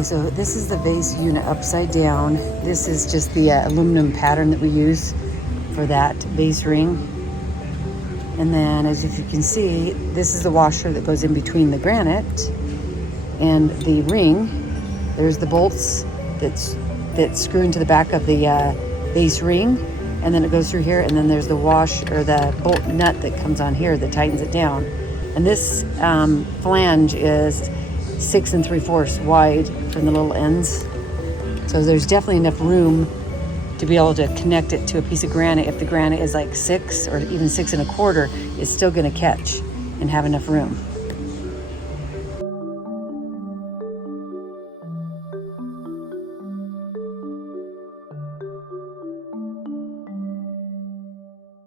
Okay, so this is the vase unit upside down. This is just the aluminum pattern that we use for that vase ring. And then, as if you can see, this is the washer that goes in between the granite and the ring. There's the bolts that screw into the back of the vase ring, and then it goes through here, and then there's the the bolt nut that comes on here that tightens it down. And this flange is 6 3/4 wide from the little ends. So there's definitely enough room to be able to connect it to a piece of granite. If the granite is like 6 or even 6 1/4, it's still going to catch and have enough room.